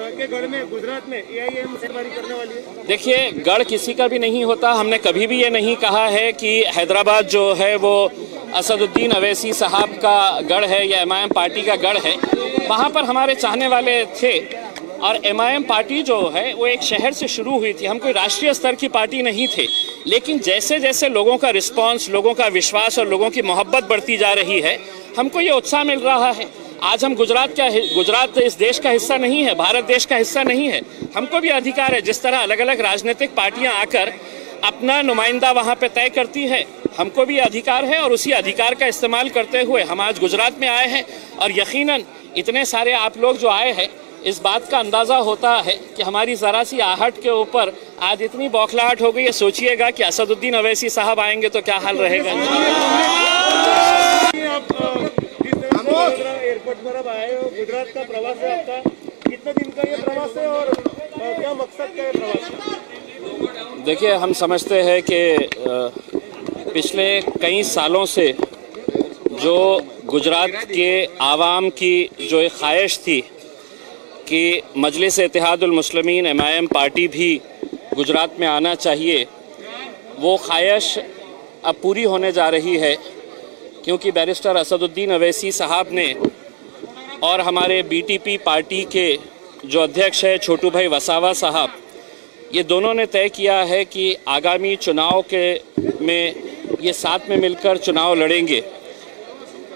के गढ़ में गुजरात में AIM सरबारी करने वाली है। देखिए, गढ़ किसी का भी नहीं होता। हमने कभी भी ये नहीं कहा है कि हैदराबाद जो है वो असदुद्दीन अवैसी साहब का गढ़ है या MIM पार्टी का गढ़ है। वहाँ पर हमारे चाहने वाले थे और MIM पार्टी जो है वो एक शहर से शुरू हुई थी। हम कोई राष्ट्रीय स्तर की पार्टी नहीं थे, लेकिन जैसे जैसे लोगों का रिस्पांस, लोगों का विश्वास और लोगों की मोहब्बत बढ़ती जा रही है, हमको ये उत्साह मिल रहा है। आज हम गुजरात इस देश का हिस्सा नहीं है, भारत देश का हिस्सा नहीं है। हमको भी अधिकार है, जिस तरह अलग अलग राजनीतिक पार्टियां आकर अपना नुमाइंदा वहां पे तय करती है, हमको भी अधिकार है और उसी अधिकार का इस्तेमाल करते हुए हम आज गुजरात में आए हैं। और यकीनन इतने सारे आप लोग जो आए हैं, इस बात का अंदाज़ा होता है कि हमारी ज़रा सी आहट के ऊपर आज इतनी बौखलाहट हो गई है। सोचिएगा कि असदुद्दीन अवैसी साहब आएंगे तो क्या हाल रहेगा। एयरपोर्ट पर अब आए हो, गुजरात का प्रवास है आपका, कितने दिन का ये प्रवास है और क्या मकसद क्या है प्रवास? देखिए, हम समझते हैं कि पिछले कई सालों से जो गुजरात के आवाम की जो एक ख्वाहिश थी कि मजलिस-ए-इत्तेहादुल मुस्लिमीन MIM पार्टी भी गुजरात में आना चाहिए, वो ख्वाहिश अब पूरी होने जा रही है, क्योंकि बैरिस्टर असदुद्दीन अवैसी साहब ने और हमारे BTP पार्टी के जो अध्यक्ष है छोटू भाई वसावा साहब, ये दोनों ने तय किया है कि आगामी चुनाव में ये साथ में मिलकर चुनाव लड़ेंगे।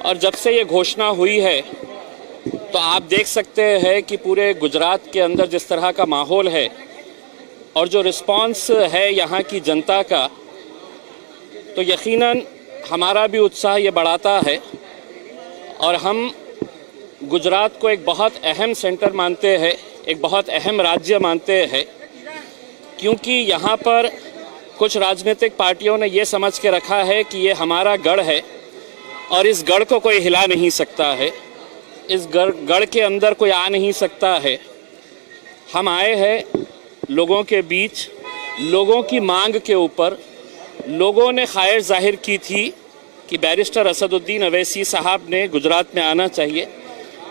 और जब से ये घोषणा हुई है तो आप देख सकते हैं कि पूरे गुजरात के अंदर जिस तरह का माहौल है और जो रिस्पांस है यहाँ की जनता का, तो यकीनन हमारा भी उत्साह ये बढ़ाता है। और हम गुजरात को एक बहुत अहम सेंटर मानते हैं, एक बहुत अहम राज्य मानते हैं, क्योंकि यहाँ पर कुछ राजनीतिक पार्टियों ने ये समझ के रखा है कि ये हमारा गढ़ है और इस गढ़ को कोई हिला नहीं सकता है, इस गढ़ के अंदर कोई आ नहीं सकता है। हम आए हैं लोगों के बीच, लोगों की मांग के ऊपर। लोगों ने ख्वाहिश जाहिर की थी कि बैरिस्टर असदुद्दीन अवैसी साहब ने गुजरात में आना चाहिए।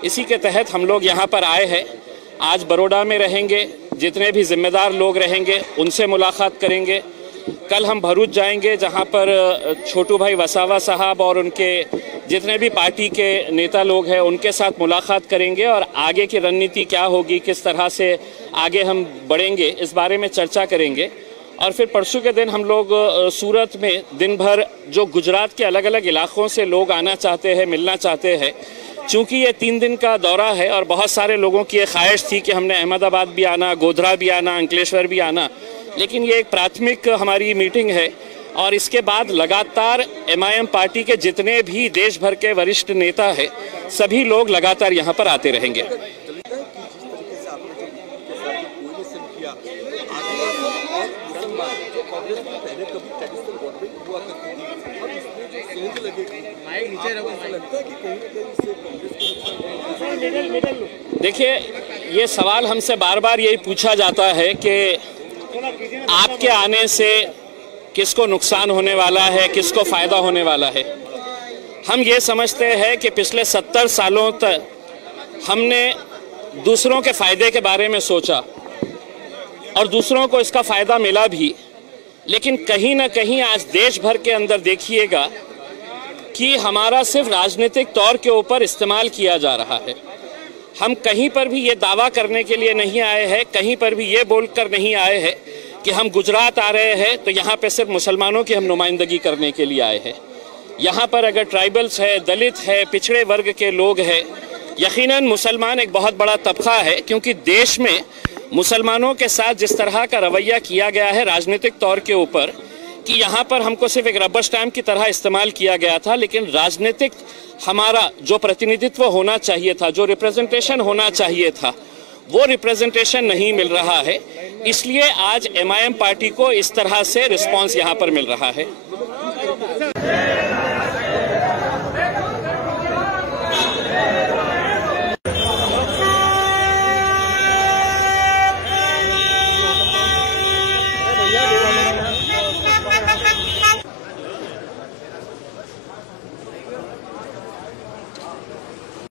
इसी के तहत हम लोग यहाँ पर आए हैं। आज बड़ौदा में रहेंगे, जितने भी जिम्मेदार लोग रहेंगे उनसे मुलाकात करेंगे। कल हम भरूच जाएंगे, जहाँ पर छोटू भाई वसावा साहब और उनके जितने भी पार्टी के नेता लोग हैं उनके साथ मुलाकात करेंगे और आगे की रणनीति क्या होगी, किस तरह से आगे हम बढ़ेंगे, इस बारे में चर्चा करेंगे। और फिर परसों के दिन हम लोग सूरत में दिन भर जो गुजरात के अलग अलग इलाकों से लोग आना चाहते हैं, मिलना चाहते हैं, चूँकि ये 3 दिन का दौरा है और बहुत सारे लोगों की ये ख्वाहिश थी कि हमने अहमदाबाद भी आना, गोधरा भी आना, अंकलेश्वर भी आना, लेकिन ये एक प्राथमिक हमारी मीटिंग है। और इसके बाद लगातार MIM पार्टी के जितने भी देश भर के वरिष्ठ नेता हैं, सभी लोग लगातार यहाँ पर आते रहेंगे। देखिए, ये सवाल हमसे बार बार यही पूछा जाता है कि आपके आने से किसको नुकसान होने वाला है, किसको फ़ायदा होने वाला है। हम ये समझते हैं कि पिछले 70 सालों तक हमने दूसरों के फ़ायदे के बारे में सोचा और दूसरों को इसका फ़ायदा मिला भी, लेकिन कहीं ना कहीं आज देश भर के अंदर देखिएगा कि हमारा सिर्फ राजनीतिक तौर के ऊपर इस्तेमाल किया जा रहा है। हम कहीं पर भी ये दावा करने के लिए नहीं आए हैं, कहीं पर भी ये बोलकर नहीं आए हैं कि हम गुजरात आ रहे हैं तो यहाँ पे सिर्फ मुसलमानों की हम नुमाइंदगी करने के लिए आए हैं। यहाँ पर अगर ट्राइबल्स है, दलित है, पिछड़े वर्ग के लोग हैं, यकीनन मुसलमान एक बहुत बड़ा तबका है, क्योंकि देश में मुसलमानों के साथ जिस तरह का रवैया किया गया है राजनीतिक तौर के ऊपर, कि यहाँ पर हमको सिर्फ एक रबर स्टैम्प की तरह इस्तेमाल किया गया था, लेकिन राजनीतिक हमारा जो प्रतिनिधित्व होना चाहिए था, जो रिप्रेजेंटेशन होना चाहिए था, वो रिप्रेजेंटेशन नहीं मिल रहा है। इसलिए आज MIM पार्टी को इस तरह से रिस्पांस यहाँ पर मिल रहा है।